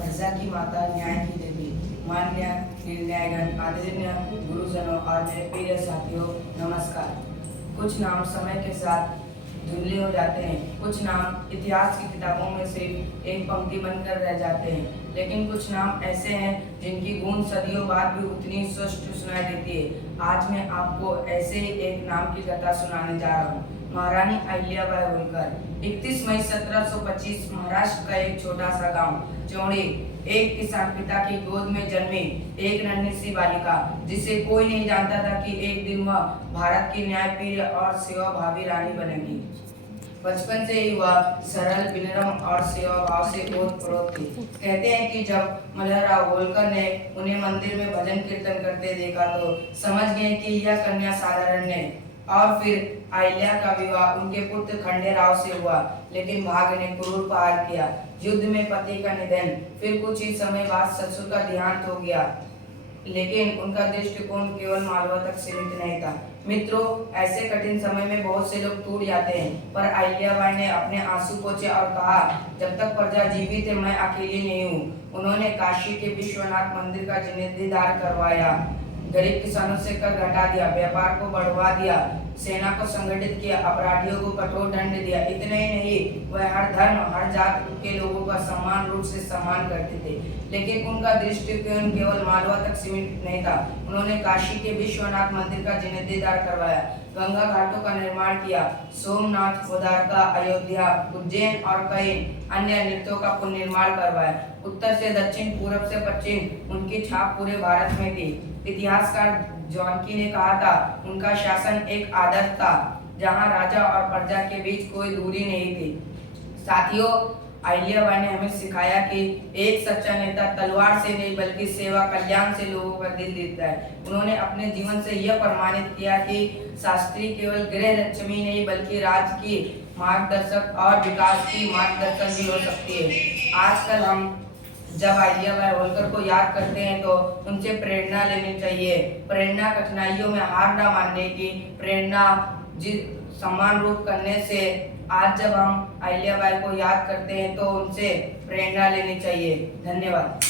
प्रजा की माता, न्याय की देवी, मान्य निर्णयगण, आदरणीय गुरुजनों और मेरे प्रिय साथियों, नमस्कार। कुछ नाम समय के साथ धुंधले हो जाते हैं, कुछ नाम इतिहास की किताबों में सिर्फ एक पंक्ति बनकर रह जाते हैं, लेकिन कुछ नाम ऐसे हैं जिनकी गूंज सदियों बाद भी उतनी स्पष्ट सुनाई देती है। आज मैं आपको ऐसे ही एक नाम की कथा सुनाने जा रहा हूँ। महारानी अहिल्याबाई होलकर। 31 मई 1725 महाराष्ट्र का एक छोटा सा गांव चौड़ी, एक किसान पिता की गोद में जन्मी एक नन्ही सी बालिका, जिसे कोई नहीं जानता था कि एक दिन वह भारत की न्यायप्रिय और सेवाभावी रानी बनेगी। बचपन से ही वह सरल, विनम्र और सेवा भाव से ओतप्रोत थी। कहते हैं कि जब मल्हारराव होलकर ने उन्हें मंदिर में भजन कीर्तन करते देखा तो समझ गए कि यह कन्या साधारण नहीं। और फिर अहिल्या का विवाह उनके पुत्र खंडेराव से हुआ, लेकिन भाग्य ने क्रूर प्रहार किया। युद्ध में पति का निधन, फिर कुछ ही समय बाद ससुर का देहांत हो गया, लेकिन उनका दृष्टिकोण केवल मालवा तक सीमित नहीं था। मित्रों, ऐसे कठिन समय में बहुत से लोग टूट जाते हैं, पर अहिल्याबाई ने अपने आंसू पोंछे और कहा, जब तक प्रजा जीवित है मैं अकेली नहीं हूँ। उन्होंने काशी के विश्वनाथ मंदिर का जीर्णोद्धार करवाया, गरीब किसानों से कर घटा दिया, व्यापार को बढ़वा दिया, सेना को संगठित किया, अपराधियों को कठोर दंड दिया। इतना ही नहीं, वह हर धर्म, हर जात के लोगों का समान रूप से सम्मान करते थे। लेकिन उनका दृष्टिकोण केवल मालवा तक सीमित नहीं था। उन्होंने काशी के विश्वनाथ मंदिर का जीर्णोद्धार करवाया, गंगा घाटों का निर्माण किया, सोमनाथ, द्वारका, अयोध्या, उज्जैन और कई अन्य नृत्यों का पुनर्निर्माण करवाया। उत्तर से दक्षिण, पूरब से पश्चिम उनकी छाप पूरे भारत में थी। इतिहासकार जॉनकी ने कहा था, उनका शासन एक आदर्श था जहां राजा और प्रजा के बीच कोई दूरी नहीं थी। साथियों, अहिल्याबाई ने हमें सिखाया कि एक सच्चा नेता तलवार से नहीं बल्कि सेवा कल्याण से लोगों का दिल जीतता है। उन्होंने अपने जीवन से यह प्रमाणित किया कि शास्त्री केवल गृह लक्ष्मी नहीं बल्कि राज्य की मार्गदर्शक और विकास की मार्गदर्शक भी हो सकती है। आजकल हम जब अहिल्याबाई होलकर को याद करते हैं तो उनसे प्रेरणा लेनी चाहिए। प्रेरणा कठिनाइयों में हार ना मानने की, प्रेरणा सम्मान रूप करने से। आज जब हम अहिल्याबाई को याद करते हैं तो उनसे प्रेरणा लेनी चाहिए। धन्यवाद।